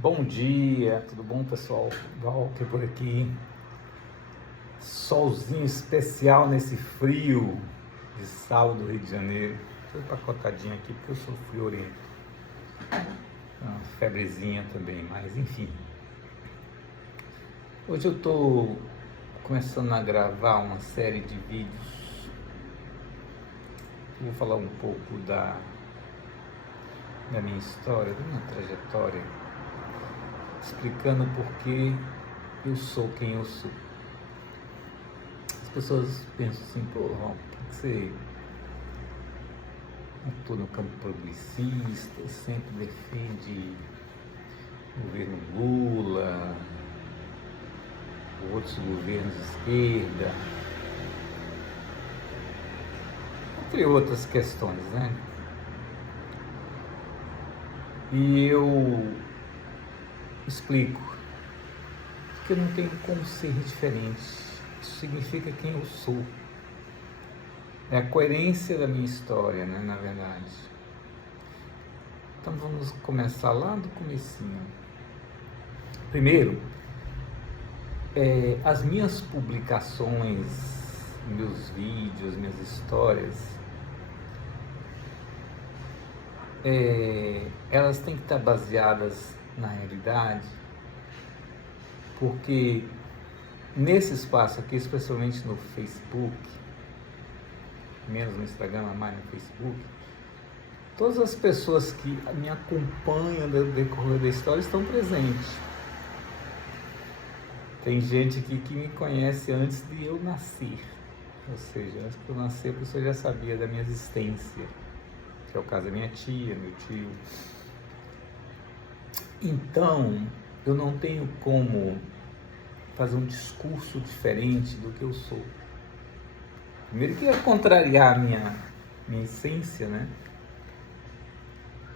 Bom dia, tudo bom, pessoal? Walter por aqui. Solzinho especial nesse frio de sábado do Rio de Janeiro. Tô empacotadinho aqui porque eu sou friorento. Uma febrezinha também, mas enfim. Hoje eu tô começando a gravar uma série de vídeos. Eu vou falar um pouco da minha história, da minha trajetória, explicando por que eu sou quem eu sou. As pessoas pensam assim, pô, Ron, por que você atua no campo progressista, sempre defende o governo Lula, outros governos de esquerda, entre outras questões, né? E eu explico que eu não tenho como ser diferente. Isso significa quem eu sou. É a coerência da minha história, né, na verdade. Então vamos começar lá do comecinho. Primeiro, as minhas publicações, meus vídeos, minhas histórias, elas têm que estar baseadas na realidade, porque nesse espaço aqui, especialmente no Facebook, menos no Instagram, mais no Facebook, todas as pessoas que me acompanham no decorrer da história estão presentes. Tem gente aqui que me conhece antes de eu nascer, ou seja, antes de eu nascer a pessoa já sabia da minha existência, que é o caso da minha tia, meu tio. Então, eu não tenho como fazer um discurso diferente do que eu sou. Primeiro que ia contrariar a minha essência, né?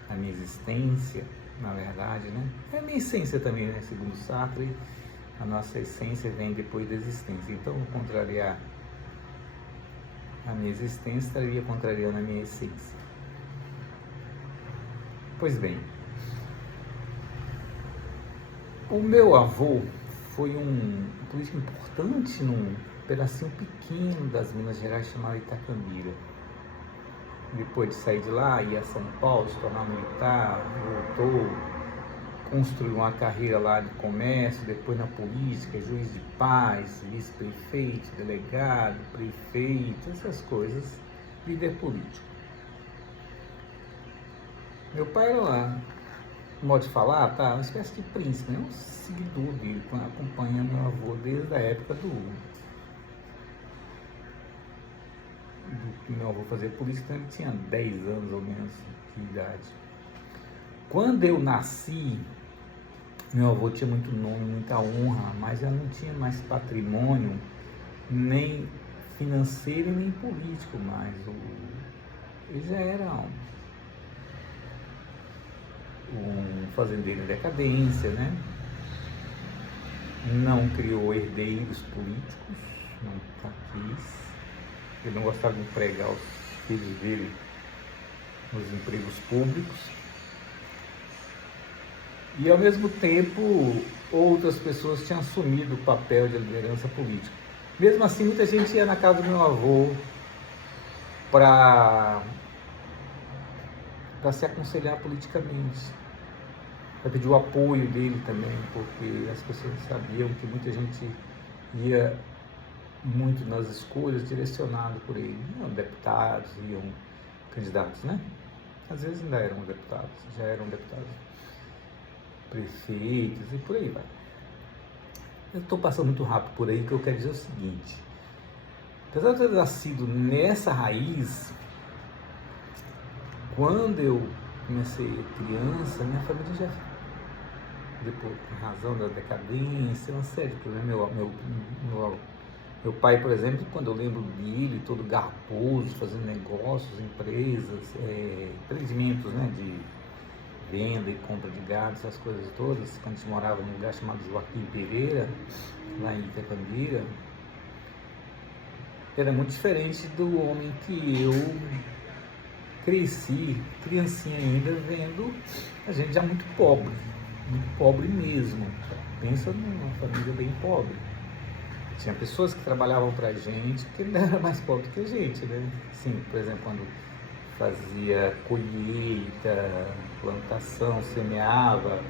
A minha existência, na verdade, né? É a minha essência também, né? Segundo Sartre, a nossa essência vem depois da existência. Então, contrariar a minha existência estaria contrariando a minha essência. Pois bem, o meu avô foi um político importante num pedacinho pequeno das Minas Gerais chamado Itacambira. Depois de sair de lá, ia a São Paulo, se tornar militar, voltou, construiu uma carreira lá de comércio, depois na política, juiz de paz, vice-prefeito, delegado, prefeito, essas coisas, líder político. Meu pai era lá, modo de falar, tá, uma espécie de príncipe, né? Um seguidor dele, acompanhando meu avô desde a época do que meu avô fazia política, então ele tinha 10 anos ou menos de idade. Quando eu nasci, meu avô tinha muito nome, muita honra, mas eu não tinha mais patrimônio, nem financeiro nem político mais. Ele já era um fazendeiro em decadência, né? Não criou herdeiros políticos, não quis. Ele não gostava de empregar os filhos dele nos empregos públicos. E, ao mesmo tempo, outras pessoas tinham assumido o papel de liderança política. Mesmo assim, muita gente ia na casa do meu avô para se aconselhar politicamente, para pedir o apoio dele também, porque as pessoas sabiam que muita gente ia muito nas escolhas direcionado por ele. Iam deputados, iam candidatos, né? Às vezes ainda eram deputados, já eram deputados, prefeitos e por aí vai. Eu estou passando muito rápido por aí, que eu quero dizer o seguinte: apesar de eu ter nascido nessa raiz, quando eu comecei criança, minha família já, depois, por razão da decadência, uma série de problemas. Meu pai, por exemplo, quando eu lembro dele, todo garboso, fazendo negócios, empresas, empreendimentos, né, de venda e compra de gado, essas coisas todas, quando a gente morava num lugar chamado Joaquim Pereira, lá em Itacambira, era muito diferente do homem que eu cresci, criancinha ainda, vendo a gente já muito pobre. muito pobre mesmo. Pensa numa família bem pobre. Tinha pessoas que trabalhavam pra gente que não era mais pobre que a gente, né? Sim, por exemplo, quando fazia colheita, plantação, semeava,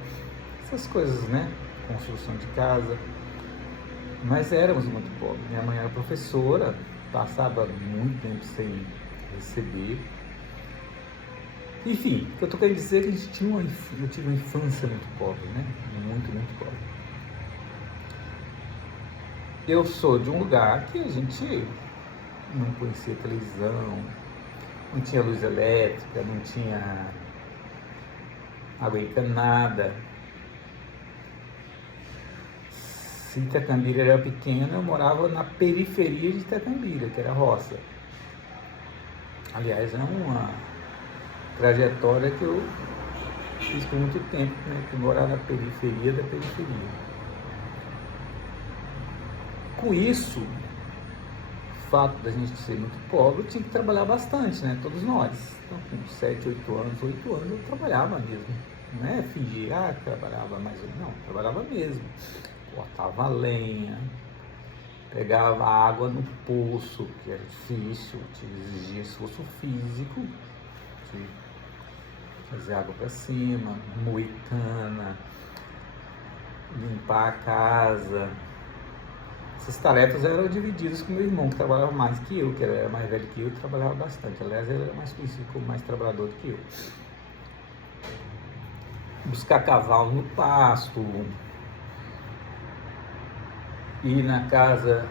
essas coisas, né? Construção de casa. Mas éramos muito pobres. Minha mãe era professora, passava muito tempo sem receber. Enfim, o que eu estou querendo dizer é que eu tive uma infância muito pobre, né? Muito, muito pobre. Eu sou de um lugar que a gente não conhecia televisão, não tinha luz elétrica, não tinha água encanada. Se Itacambira era pequena, eu morava na periferia de Itacambira, que era a roça. Aliás, é uma trajetória que eu fiz por muito tempo, né? Que morar na periferia da periferia. Com isso, o fato da gente ser muito pobre, eu tinha que trabalhar bastante, né? Todos nós. Então, com 7, 8 anos eu trabalhava mesmo. Não é fingir, trabalhava mais ou menos. Não, trabalhava mesmo. Cortava lenha, pegava água no poço, que era difícil, exigia esforço físico, de fazer água para cima, moer cana, limpar a casa. Essas tarefas eram divididas com meu irmão, que trabalhava mais que eu, que era mais velho que eu, e trabalhava bastante. Aliás, ele era mais conhecido como mais trabalhador do que eu. Buscar cavalo no pasto, ir na casa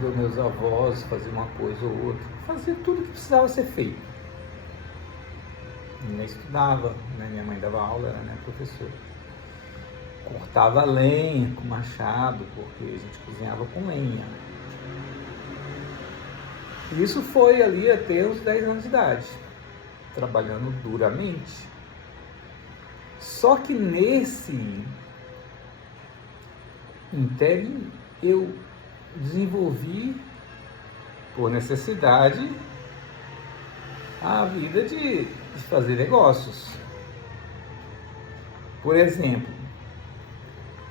dos meus avós, fazer uma coisa ou outra, fazer tudo que precisava ser feito. Minha mãe estudava, né? Minha mãe dava aula, era minha professora. Cortava lenha com machado, porque a gente cozinhava com lenha. Isso foi ali até os 10 anos de idade, trabalhando duramente. Só que nesse interim eu desenvolvi, por necessidade, a vida de fazer negócios. Por exemplo,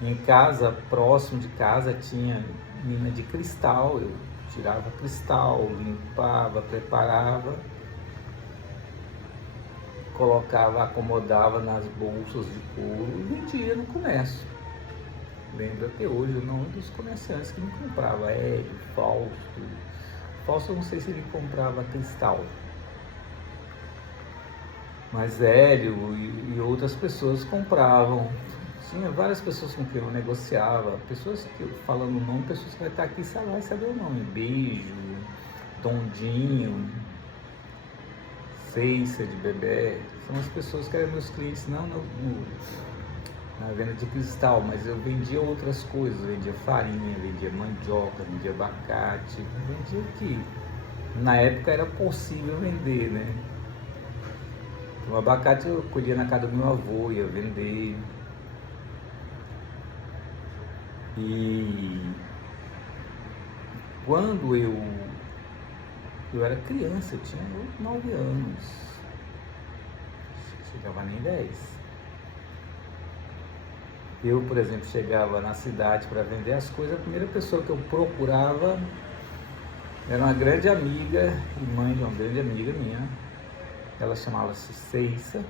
em casa, próximo de casa, tinha mina de cristal. Eu tirava cristal, limpava, preparava, colocava, acomodava nas bolsas de couro e vendia no comércio. Lembro até hoje o nome dos comerciantes que me comprava, Hélio, Fausto. Fausto eu não sei se ele comprava cristal, mas Hélio e outras pessoas compravam. Tinha várias pessoas com quem eu negociava, pessoas que, falando o nome, pessoas que vai estar aqui, sei lá, saber o nome, Beijo, Tondinho, Ceiça de Bebê, são as pessoas que eram meus clientes, não na venda de cristal, mas eu vendia outras coisas, vendia farinha, vendia mandioca, vendia abacate, vendia o que na época era possível vender, né? O abacate eu colhia na casa do meu avô, ia vender. E quando eu era criança, eu tinha 9 anos, chegava nem 10. Eu, por exemplo, chegava na cidade para vender as coisas, a primeira pessoa que eu procurava era uma grande amiga e mãe de uma grande amiga minha. Ela chamava-se Ceiça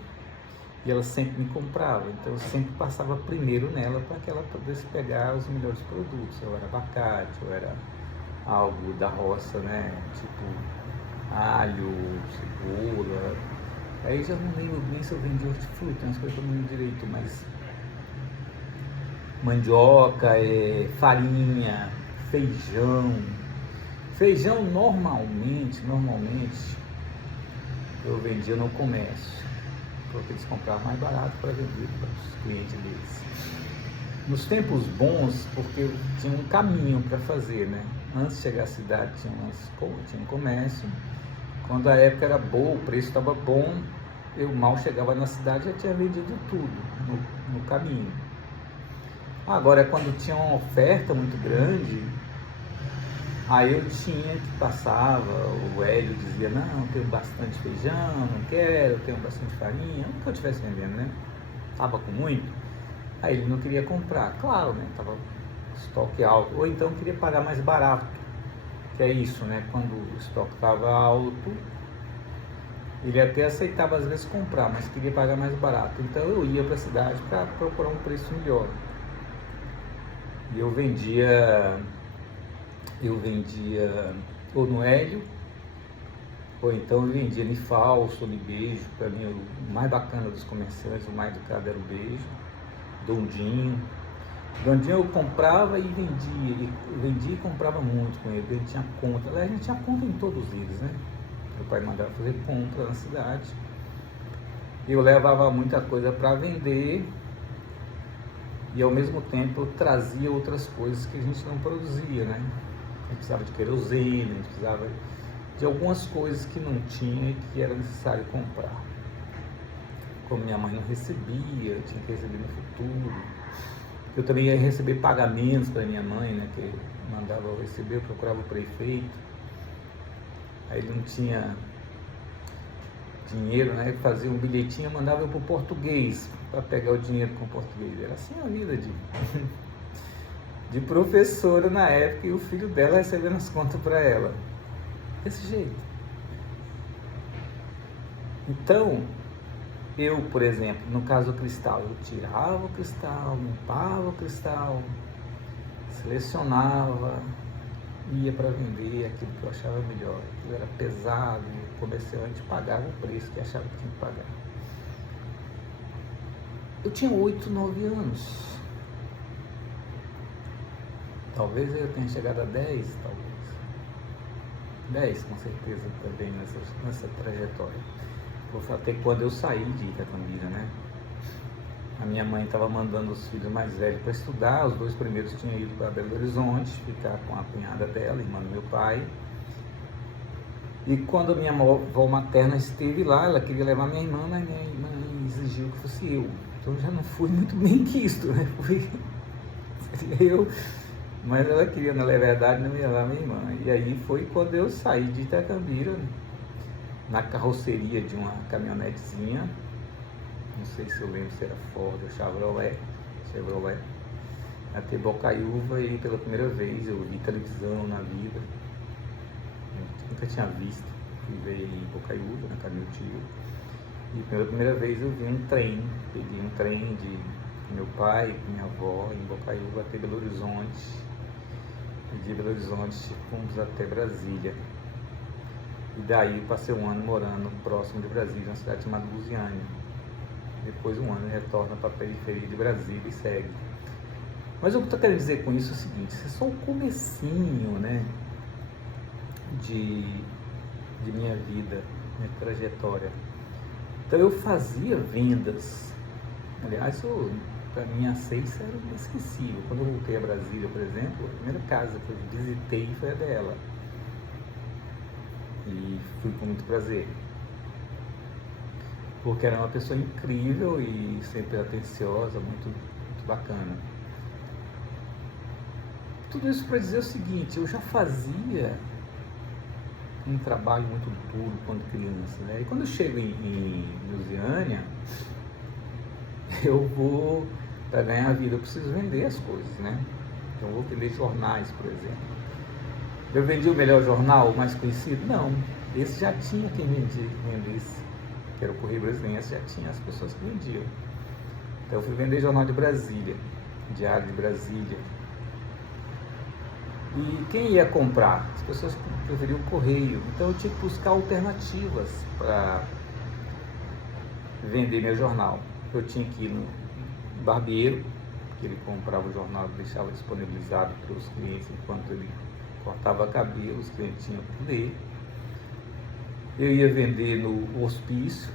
e ela sempre me comprava, então eu sempre passava primeiro nela para que ela pudesse pegar os melhores produtos. Ou era abacate, ou era algo da roça, né? Tipo alho, cebola. Aí já não lembro bem se eu vendia hortifruti, umas coisas que eu não lembro direito, mas mandioca, farinha, feijão. Feijão normalmente eu vendia no comércio, porque eles compravam mais barato para vender para os clientes deles. Nos tempos bons, porque eu tinha um caminho para fazer, né? Antes de chegar à cidade tinha um comércio. Quando a época era boa, o preço estava bom, eu mal chegava na cidade e já tinha vendido tudo no caminho. Agora, quando tinha uma oferta muito grande, aí eu tinha que passava, o Hélio dizia, não, eu tenho bastante feijão, não quero, eu tenho bastante farinha, não que eu estivesse vendendo, né? Tava com muito. Aí ele não queria comprar, claro, né? Tava estoque alto, ou então queria pagar mais barato, que é isso, né? Quando o estoque estava alto, ele até aceitava às vezes comprar, mas queria pagar mais barato. Então eu ia para a cidade para procurar um preço melhor. E eu vendia ou no Hélio, ou então eu vendia no falso, ou no beijo. Para mim o mais bacana dos comerciantes, o mais educado era o beijo, Dondinho. Dondinho eu comprava e vendia e comprava muito com ele, porque ele tinha conta. Aliás, a gente tinha conta em todos eles, né? Meu pai mandava fazer compra na cidade. Eu levava muita coisa para vender e ao mesmo tempo eu trazia outras coisas que a gente não produzia, né? A gente precisava de querosene, a gente precisava de algumas coisas que não tinha e que era necessário comprar. Como minha mãe não recebia, eu tinha que receber no futuro. Eu também ia receber pagamentos para minha mãe, né? Que mandava eu receber, eu procurava o prefeito. Aí ele não tinha dinheiro, né? Fazia um bilhetinho, mandava eu para o português para pegar o dinheiro com o português. Era assim a vida de professora na época, e o filho dela recebendo as contas para ela. Desse jeito. Então, eu, por exemplo, no caso do cristal, eu tirava o cristal, limpava o cristal, selecionava, ia para vender aquilo que eu achava melhor. Aquilo era pesado, o comerciante pagava o preço que achava que tinha que pagar. Eu tinha 8, 9 anos. Talvez eu tenha chegado a 10, talvez. 10, com certeza, também nessa trajetória. Até quando eu saí de Itacambira, né? A minha mãe estava mandando os filhos mais velhos para estudar. Os 2 primeiros tinham ido para Belo Horizonte, ficar com a cunhada dela, irmã do meu pai. E quando a minha avó materna esteve lá, ela queria levar minha irmã, mas minha irmã exigiu que fosse eu. Então eu já não fui muito bem quisto, né? Seria eu, mas ela queria, na verdade, não ia levar minha irmã. E aí foi quando eu saí de Itacambira, na carroceria de uma caminhonetezinha. Não sei se eu lembro se era Ford ou Chevrolet, até Bocaiúva, e pela primeira vez eu vi televisão na vida. Eu nunca tinha visto. Fui ver em Bocaiúva, na casa do meu tio, e pela primeira vez eu vi um trem. Peguei um trem de meu pai e minha avó em Bocaiúva até Belo Horizonte, e de Belo Horizonte fomos até Brasília. E daí passei um ano morando próximo de Brasília, uma cidade chamada Lusiânia. Depois um ano retorna para a periferia de Brasília e segue. Mas o que eu estou querendo dizer com isso é o seguinte: isso é só o comecinho, né, de minha vida, minha trajetória. Então eu fazia vendas. Aliás, para mim a Ceissa era inesquecível. Quando eu voltei a Brasília, por exemplo, a primeira casa que eu visitei foi a dela. E fui com muito prazer, porque era uma pessoa incrível e sempre atenciosa, muito, muito bacana. Tudo isso para dizer o seguinte: eu já fazia um trabalho muito duro quando criança, né? E quando eu chego em Lusiânia, eu vou, para ganhar a vida, eu preciso vender as coisas, né? Então eu vou vender jornais, por exemplo. Eu vendi o melhor jornal, o mais conhecido? Não. Esse já tinha quem vendesse, que era o Correio Brasiliense, já tinha as pessoas que vendiam. Então eu fui vender jornal de Brasília, Diário de Brasília. E quem ia comprar? As pessoas preferiam o correio. Então eu tinha que buscar alternativas para vender meu jornal. Eu tinha que ir no barbeiro, que ele comprava o jornal e deixava disponibilizado para os clientes enquanto ele cortava cabelo, os clientes tinham que ler. Eu ia vender no hospício,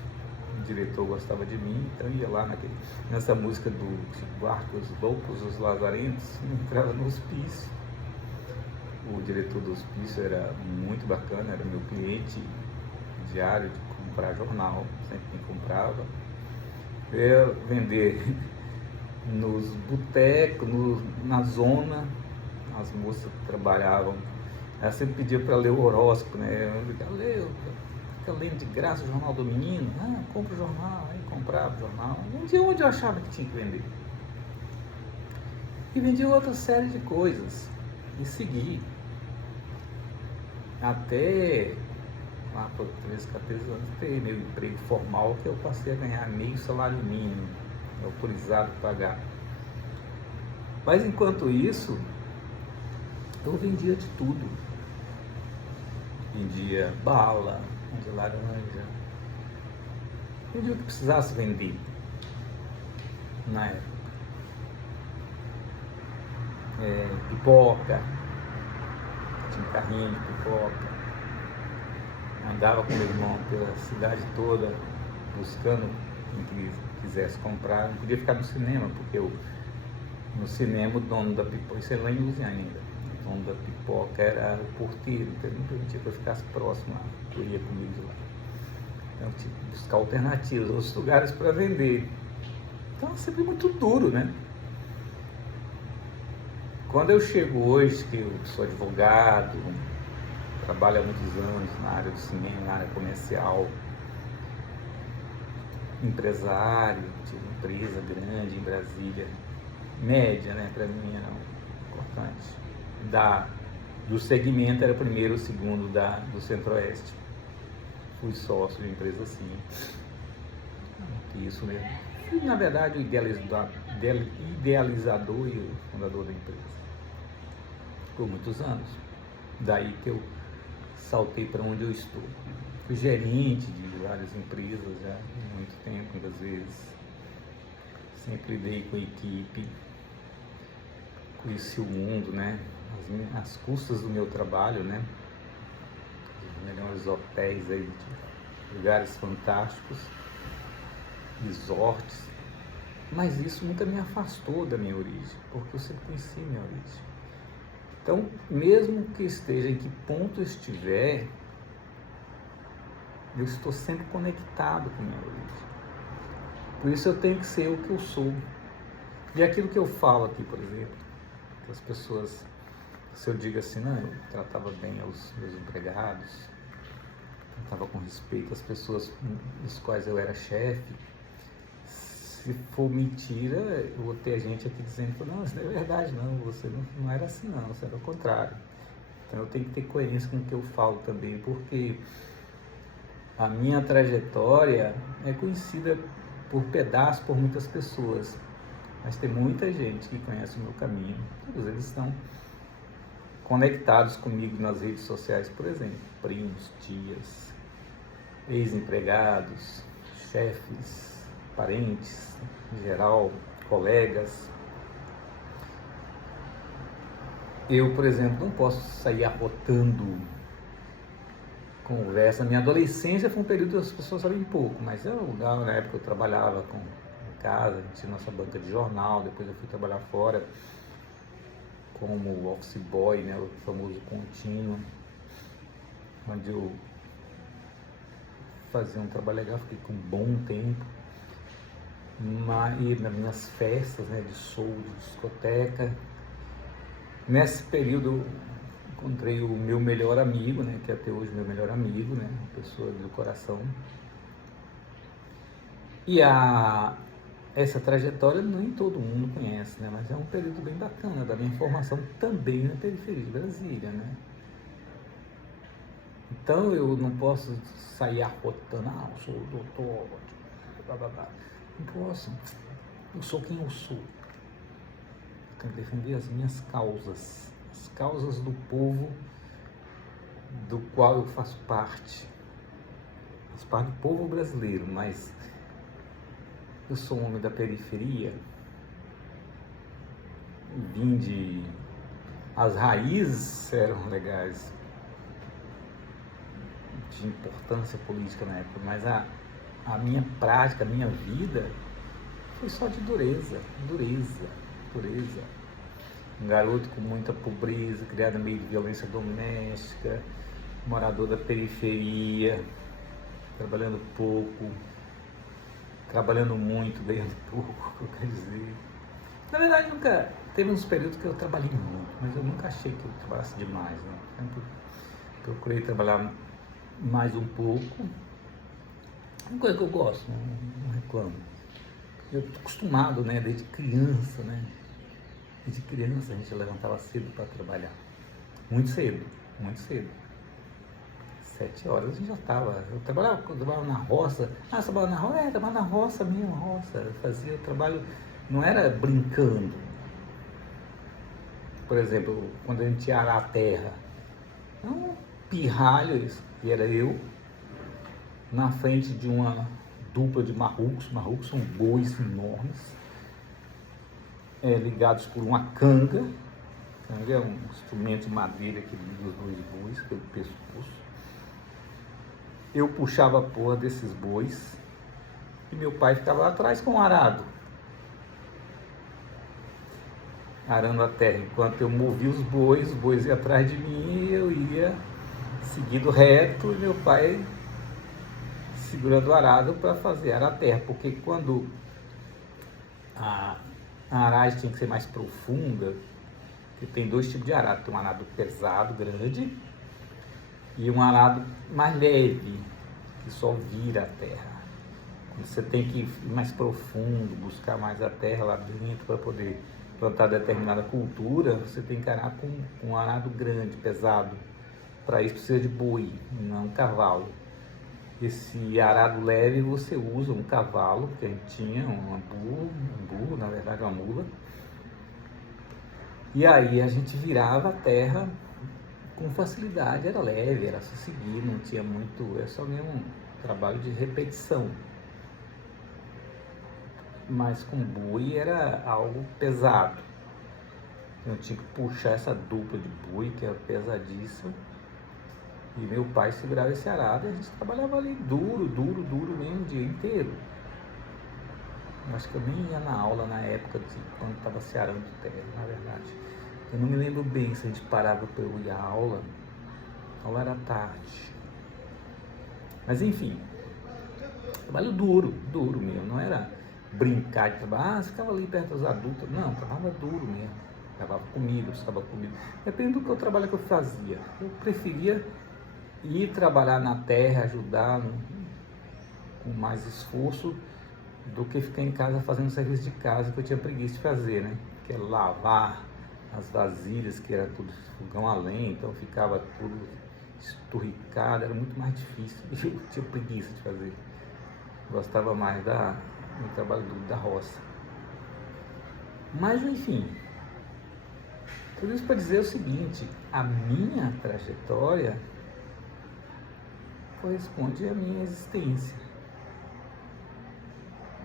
o diretor gostava de mim, então ia lá nessa música do Chico Buarque, Os Loucos, Os Lazarentos, entrava no hospício. O diretor do hospício era muito bacana, era meu cliente diário de comprar jornal, sempre me comprava. Eu ia vender nos botecos, na zona. As moças que trabalhavam, elas sempre pediam para ler o horóscopo, né? Fica lendo de graça o jornal do menino. Compra o jornal. Aí comprava o jornal. De onde eu achava que tinha que vender? E vendi outra série de coisas. E segui. Até lá por 13, 14 anos, ter meu emprego formal, que eu passei a ganhar meio salário mínimo, autorizado a pagar. Mas enquanto isso, eu vendia de tudo. Vendia bala, vendia laranja, vendia o que precisasse vender na época. Pipoca, tinha um carrinho de pipoca. Andava com meu irmão pela cidade toda, buscando quem quisesse comprar. Não podia ficar no cinema, porque no cinema o dono da pipoca, isso é lá em Lusiânia ainda, o dono da pipoca era o porteiro, então ele não permitia que eu ficasse próximo lá, eu ia comigo de lá. Então eu tinha que buscar alternativas, outros lugares para vender. Então é sempre muito duro, né? Quando eu chego hoje, que eu sou advogado, trabalho há muitos anos na área do cinema, na área comercial, empresário, tive uma empresa grande em Brasília, média, né, para mim era importante. Do segmento era o primeiro, o segundo do Centro-Oeste. Fui sócio de empresa assim. Isso mesmo. Fui, na verdade, o idealizador e o fundador da empresa. Por muitos anos. Daí que eu saltei para onde eu estou. Fui gerente de várias empresas já há muito tempo, muitas vezes. Sempre lidei com a equipe. Conheci o mundo, né? As custas do meu trabalho, né? Os melhores hotéis aí, de lugares fantásticos, resorts. Mas isso nunca me afastou da minha origem, porque eu sempre conheci minha origem. Então, mesmo que esteja em que ponto eu estiver, eu estou sempre conectado com minha origem. Por isso eu tenho que ser o que eu sou. E aquilo que eu falo aqui, por exemplo, que as pessoas, se eu digo assim, não, eu tratava bem os meus empregados, tratava com respeito às pessoas das quais eu era chefe, se for mentira, eu vou ter gente aqui dizendo que não, isso não é verdade, não, você não era assim não, você era o contrário. Então eu tenho que ter coerência com o que eu falo também, porque a minha trajetória é conhecida por pedaços por muitas pessoas, mas tem muita gente que conhece o meu caminho, todos eles estão conectados comigo nas redes sociais, por exemplo, primos, tias, ex-empregados, chefes, parentes, em geral, colegas. Eu, por exemplo, não posso sair arrotando conversa. Minha adolescência foi um período que as pessoas sabem pouco, mas era um lugar, na época eu trabalhava em casa, a gente tinha nossa banca de jornal, depois eu fui trabalhar fora como office boy, né, o famoso contínuo, onde eu fazia um trabalho legal, fiquei com um bom tempo. E nas minhas festas, né, de show, de discoteca. Nesse período eu encontrei o meu melhor amigo, né, que é até hoje meu melhor amigo, né, uma pessoa do coração. E essa trajetória nem todo mundo conhece, né, mas é um período bem bacana da minha formação também na periferia de Brasília, né. Então eu não posso sair arrotando, eu sou o doutor, blá, blá, blá. Não posso, eu sou quem eu sou. Eu tenho que defender as minhas causas, as causas do povo do qual eu faço parte. Faço parte do povo brasileiro, mas eu sou um homem da periferia, as raízes eram legais, de importância política na época, mas a minha prática, a minha vida foi só de dureza. Um garoto com muita pobreza, criado no meio de violência doméstica, morador da periferia, trabalhando pouco, trabalhando muito, ganhando pouco, quer dizer. Na verdade, nunca teve uns períodos que eu trabalhei muito, mas eu nunca achei que eu trabalhasse demais, né? Sempre procurei trabalhar mais um pouco. Uma coisa que eu gosto, não reclamo. Eu estou acostumado, né, desde criança, né, E de criança a gente levantava cedo para trabalhar. Muito cedo, muito cedo. 7 horas a gente já estava. Eu trabalhava na roça. Ah, você trabalhava na roça? É, trabalhava na roça mesmo, roça. Eu fazia o trabalho, não era brincando. Por exemplo, quando a gente ia arar a terra, um pirralho, que era eu, na frente de uma dupla de marrucos. Marrucos são bois enormes, ligados por uma canga. Canga é um instrumento de madeira que liga os dois bois pelo pescoço. Eu puxava a porra desses bois e meu pai ficava lá atrás com o arado, arando a terra. Enquanto eu movia os bois iam atrás de mim e eu ia seguindo reto e meu pai segurando o arado para fazer arar a terra. Porque quando a aragem tinha que ser mais profunda, que tem dois tipos de arado. Tem um arado pesado, grande, e um arado mais leve, que só vira a terra. Quando você tem que ir mais profundo, buscar mais a terra lá dentro para poder plantar determinada cultura, você tem que arar com um arado grande, pesado. Para isso precisa de boi, não cavalo. Esse arado leve você usa um cavalo, que a gente tinha, um burro, na verdade uma mula. E aí a gente virava a terra com facilidade, era leve, era só seguir, não tinha muito, é só mesmo um trabalho de repetição. Mas com boi era algo pesado. Eu tinha que puxar essa dupla de boi, que era pesadíssima, e meu pai segurava esse arado e a gente trabalhava ali duro mesmo o dia inteiro. Eu acho que eu nem ia na aula na época de quando estava se arando terra, na verdade. Eu não me lembro bem se a gente parava para eu ir à aula. A aula era tarde. Mas enfim, trabalho duro mesmo. Não era brincar de trabalhar, você ficava ali perto dos adultos. Não, trabalhava duro mesmo. Levava comida, buscava comida. Depende do que o trabalho que eu fazia. Eu preferia ir trabalhar na terra, ajudar com mais esforço, do que ficar em casa fazendo serviço de casa que eu tinha preguiça de fazer, né? Que é lavar as vasilhas, que era tudo fogão a lenha, então ficava tudo esturricado, era muito mais difícil, eu tinha preguiça de fazer. Gostava mais do trabalho da roça. Mas enfim, tudo isso para dizer o seguinte: a minha trajetória corresponde à minha existência.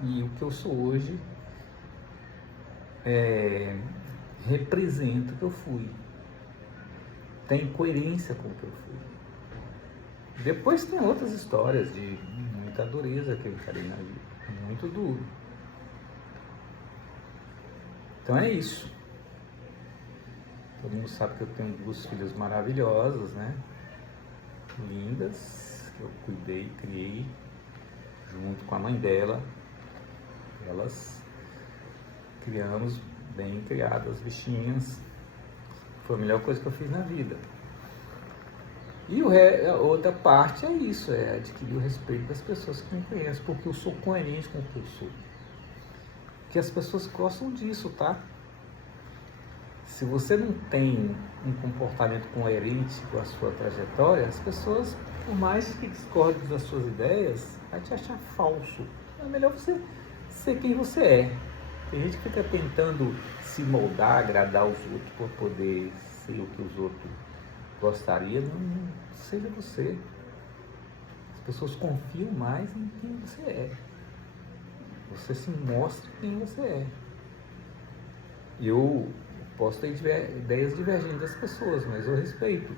E o que eu sou hoje representa o que eu fui. Tem coerência com o que eu fui. Depois tem outras histórias de muita dureza que eu encarei na vida. Muito duro. Então é isso. Todo mundo sabe que eu tenho 2 filhas maravilhosas, né? Lindas, que eu cuidei, criei, junto com a mãe dela. Elas criamos bem criadas, bichinhas. Foi a melhor coisa que eu fiz na vida. E a outra parte é isso, é adquirir o respeito das pessoas que me conhecem, porque eu sou coerente com o que eu sou. Porque as pessoas gostam disso, tá? Se você não tem um comportamento coerente com a sua trajetória, as pessoas, por mais que discordem das suas ideias, vai te achar falso. É melhor você ser quem você é. Tem gente que fica tentando se moldar, agradar os outros para poder ser o que os outros gostariam. Não seja você. As pessoas confiam mais em quem você é. Você se mostra quem você é. Eu posso ter ideias divergentes das pessoas, mas eu respeito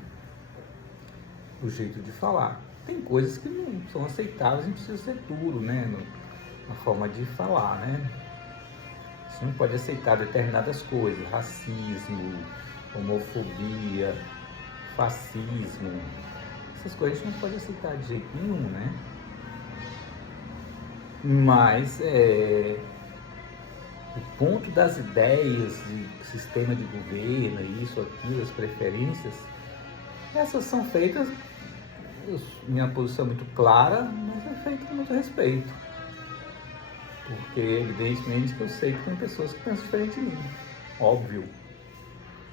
o jeito de falar. Tem coisas que não são aceitáveis e precisa ser duro, né? Na forma de falar, né? Você não pode aceitar determinadas coisas, racismo, homofobia, fascismo. Essas coisas a gente não pode aceitar de jeito nenhum, né? Mas o ponto das ideias de sistema de governo, isso, aquilo, as preferências, essas são feitas, minha posição é muito clara, mas é feita com muito respeito. Porque, evidentemente, que eu sei que tem pessoas que pensam diferente de mim. óbvio.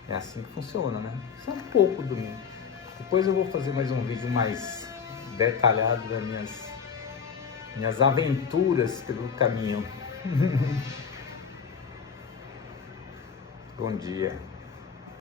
É assim que funciona, né? Isso é um pouco do mim. Depois eu vou fazer mais um vídeo mais detalhado das minhas aventuras pelo caminho. Bom dia.